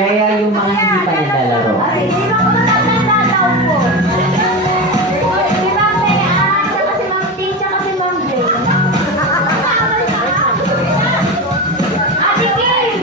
Kaya yung mga hindi pa naglalaro. Hindi ba ako matanda po? Si Ma'am Bea, tsaka si Ma'am Ting, tsaka si Ma'am Jay. Ate Kim!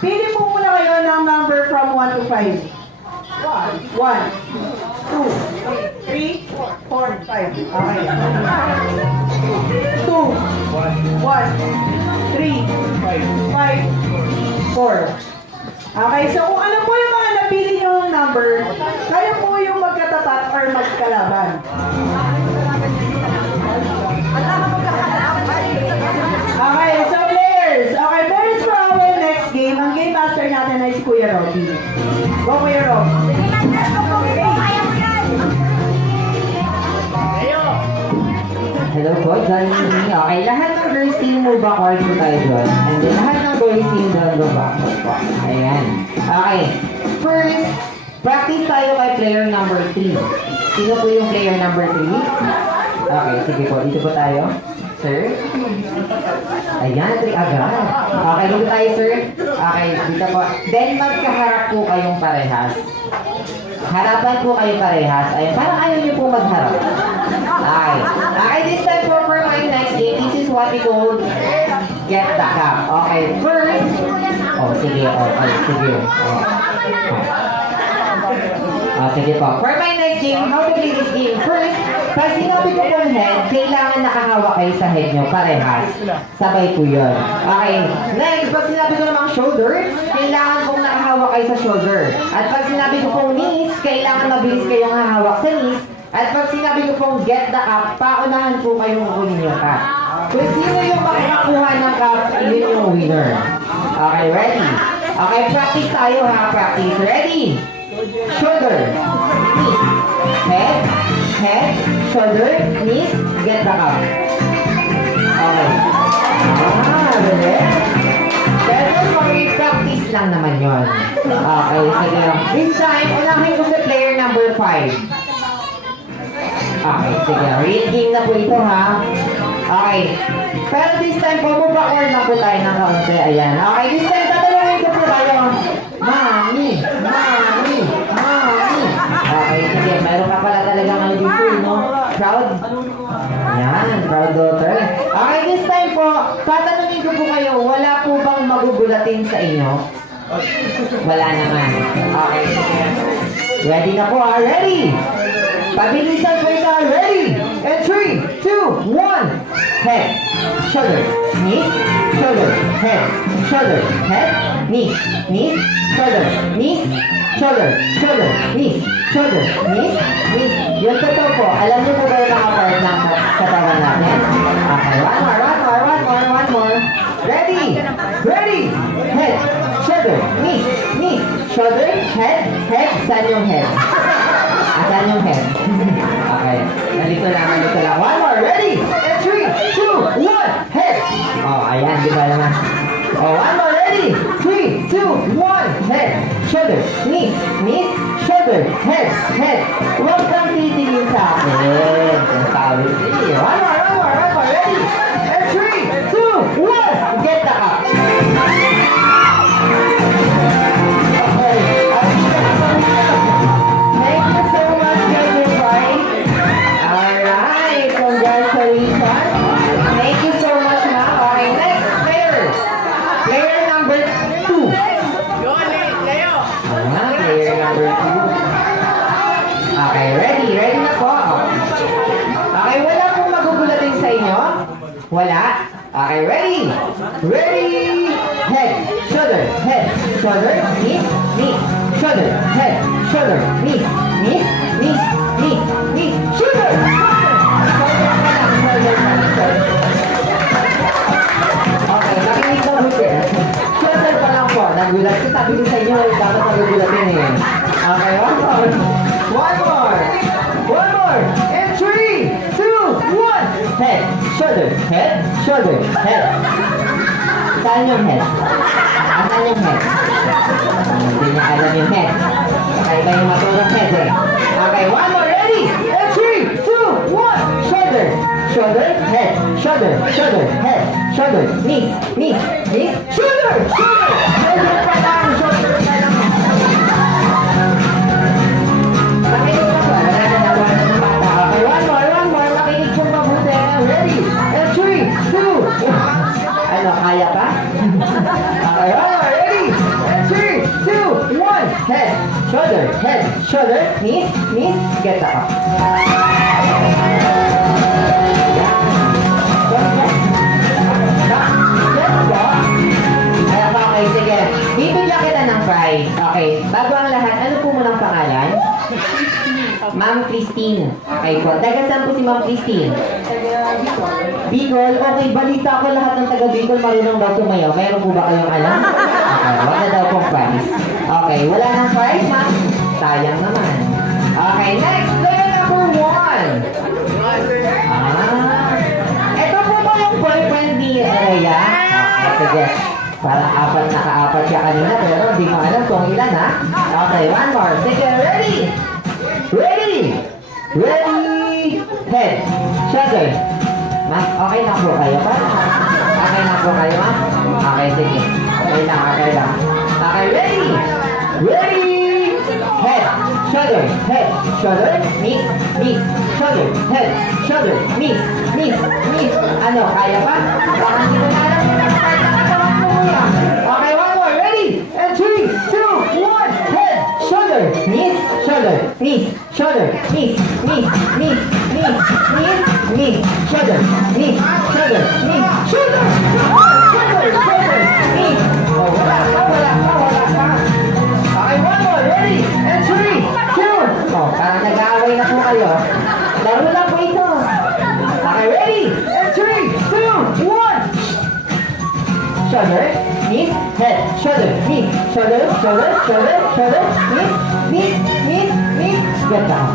Pili po muna kayo ng number from 1 to 5. 1, 2, 3, 4, 5. Okay. 2, 1, 3, 5, 4. Okay, so kung ano po yung mga napili nyo ng number, kayo po yung magkatapat or magkalaban. Okay, so players. Okay, players for our next game. Ang game master natin ay si Kuya Robby. Go, Kuya Rob. Hello po, join me. Okay, lahat ng girls team move backward po tayo doon. And then lahat ng boys team doon go backward po. Ayan. Okay. First, practice tayo kay player number 3. Sino po yung player number 3? Okay, sige po. Dito po tayo. Sir? Ayan, 3 agad. Okay, dito tayo, sir. Okay, dito po. Then, magkaharap po kayong parehas. Harapan po kayo parehas. Ayan, parang ayaw niyo po magharap. Okay. Okay, this time po for my next game, this is what we call get the cup. Okay, first. Oh, sige. Okay, sige. Sige po. For my next game, how to play this game? First, pag sinabi ko pong head, kailangan nakahawak kayo sa head nyo, parehas. Sabay po yun. Okay. Next, pag sinabi ko namang shoulder, kailangan pong nakahawak kayo sa shoulder. At pag sinabi ko pong knees, kailangan mabilis kayong hahawak sa knees. At pag sinabi ko pong get the cup, paunahan po kayong kukunin yung cup. Kung sino yung makakakuha ng cup, yun yung winner. Okay, ready? Okay, practice tayo ha, practice. Ready? Shoulder, knees, head, shoulder, knees, get the cup. Okay. Bilis. Pero mag-practice lang naman yun. Okay, sige lang. This time, unahin ko sa player number 5. Okay, sige. Read game na po ito, ha? Okay. Pero this time, bumabackward na po tayo ng kaunti. Ayan. Okay, this time, tatalungin ko po tayo. Mami. Okay, sige. Meron ka pala talaga ngayon dito, no? Proud? Ayan, proud daughter. Okay, this time po, tatanungin ko po kayo, wala po bang magugulatin sa inyo? Wala naman. Okay, sige. Ready na po, ha? Ready? Pabilisan po ito. Ready? And 3, 2, one. Head, shoulder, knees, shoulder, head, shoulder, head, knees, knees, shoulder, knees, shoulder, shoulder, knees, shoulder, knees, knees. Yung totoo po, alam niyo po ba yung mga part ng katawan natin? Okay, one more. Ready, ready. Head, shoulder, knees, knees, shoulder, head, head. Saan yung head? Saan yung head? Okay, nandito lang. One more, ready? And 3, 2, 1, head. Oh, ayan, di ba naman? Oh, one more, ready? 3, 2, 1, head, shoulder, knees, knees, shoulder, head, head. Huwag kang titingin sa akin. Ang sabi, sige. One more, ready? And 3, 2, 1, get the up. Thank you so much, Judge Price. Alright, congratulations. Thank you so much, ma'am. Okay, next player. Player number 2. Player number 2. Okay, ready? Ready na po. Okay, wala pong magugulatin sa inyo? Wala? Okay, ready? Ready? Head, shoulder, knees, knees, shoulder, head, shoulder, knees, knees, knees, knees, knees, shoulder! Okay, nakinig na buti. Shoulder pa lang po. Nagulat ko. Sabi ko sa inyo, dapat magugulatin eh. Okay, one more. And 3, 2, 1. Head, shoulder, head. Saan yung head? Saan yung head? Hindi niya alam yung head. Okay, kayo matulog head eh. Okay, one more, ready? And 3, 2, 1. Shoulder, head, shoulder, head, shoulder, knees, shoulder pa lang. Makinig na po. Okay, one more. Makinig po mabuti. Ready? And 3, 2, 1. Ano, kaya pa? Okay, one more. Ready? And 3, 2, 1. Head, shoulder, knees, get up. Okay, sige. Bibigyan kita ng prize. Okay, bago ang lahat, ano po mo ng pangalan? Ma'am Christine. Okay po. Taga saan po si Ma'am Christine? Bicol. Okay, balita ko lahat ng taga Bicol marunong daw sumayaw. Mayroon po ba kayong alam? Okay, wala daw pong prize. Okay, wala nang prize, ma'am? Sayang naman. Okay, next. Player number 1. Ito po ba yung boyfriend ni Rhea? Okay, sige. Parang naka-apat siya kanina, pero hindi mo alam kung ilan, ha? Okay, one more. Sige, ready? Head, shoulder. Ma'am, okay na po kayo pa? Okay na po kayo, ma'am? Okay, sige. Okay lang. Okay, ready? Head, shoulder, knees, shoulder, head, shoulder, knees. Ano, kaya pa? Baka hindi mo na alam yung part na katawan mo muna. Okay, one more. Ready? And 3, 2, 1. Head, shoulder, knees, shoulder, shoulder, knees, shoulder, shoulder, knees. Oh, wala ka. Okay, one more. Ready? And 3, 2. Oh, parang nag-aaway na po kayo. Laro lang po ito. Okay, ready? And 3, 2, 1. Shoulder, knees, head, shoulder, shoulder, knees. Get down.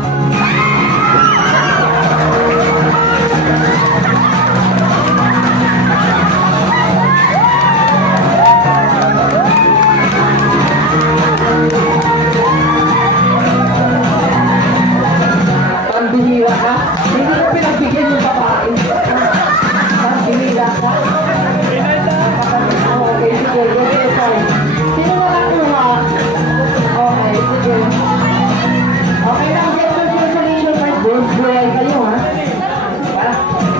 Pambihira ka? Hindi ko pinagbigyan yung babae. Pambihira ka? Okay, sige. Sino nakakuha? Okay, sige. Okay lang, get your resolution first. Buhay kayo, ha?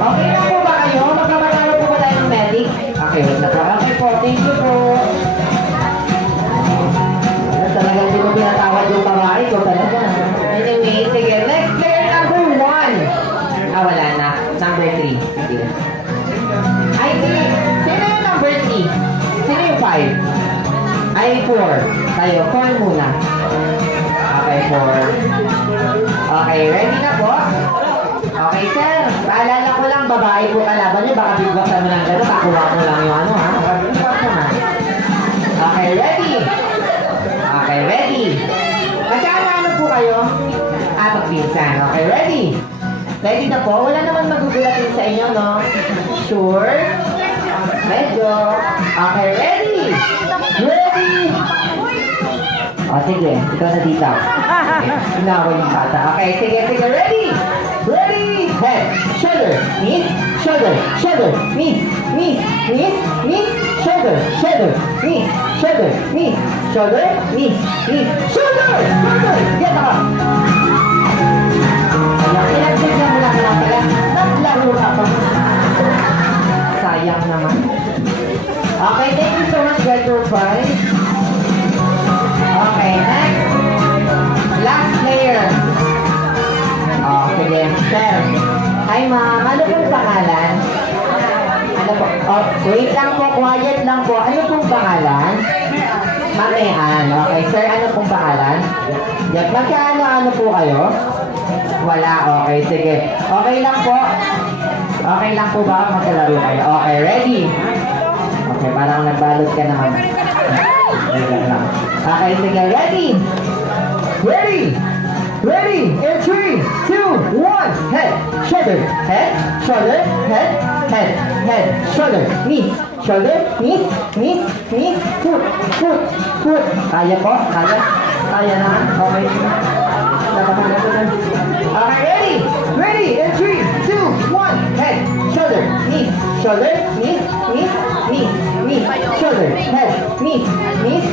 Okay lang po ba kayo? Magkamatalo po ba tayo ng medic? Okay, wait na po. Okay po, thank you po. Talaga hindi ko pinatawad yung babae ko talaga. Anyway, sige. Next player number 1. Wala na. Number 3. Tayo, 4 muna. Okay, 4. Okay, ready na po? Okay, sir. Paalala ko lang, babae po kalaban niyo. Baka bigwasan mo lang gano'n. Kakuha ko lang yung ano, ha? Bigwas naman. Okay, ready? Okay, ready? Magkano po kayo? Pagpinsan. Okay, ready? Ready na po? Wala naman magugulatin sa inyo, no? Sure? Medyo. Okay, ready? Ready? O, sige. Ikaw na dito. Inaway yung bata. Okay, sige, sige. Ready? Ready? Head, shoulder, knees, shoulder, shoulder, knees, knees, knees, knees, shoulder, shoulder, knees, shoulder, knees, shoulder, knees, knees, shoulder, shoulder. Get up. Ayan, pinagsignan mo lang pala. Naglaro ka pa. Sayang naman. Okay, thank you so much, Director Price. Okay, next. Last player. Oh, sige. Sir. Hi, ma'am. Ano pong pangalan? Ano po? Oh, wait lang po. Quiet lang po. Ano pong pangalan? Matean. Okay, sir. Ano pong pangalan? Yan. Magkaano-ano po kayo? Wala. Okay, sige. Okay lang po. Okay lang po ba magkalaro kayo? Okay, ready? Okay, parang nagbalot ka naman. Okay, sige. Ready? Ready? Ready? In 3, 2, 1. Head, shoulder, head, shoulder, head, head, head, shoulder, knees, shoulder, knees, knees, knees, foot, foot, foot. Kaya po? Kaya? Kaya naman? Okay. Labahan na ito dun. Okay, ready? Ready? In 3, 2, 1. Head, shoulder, knees, knees, knees, knees, knees, shoulder, head, knees, knees,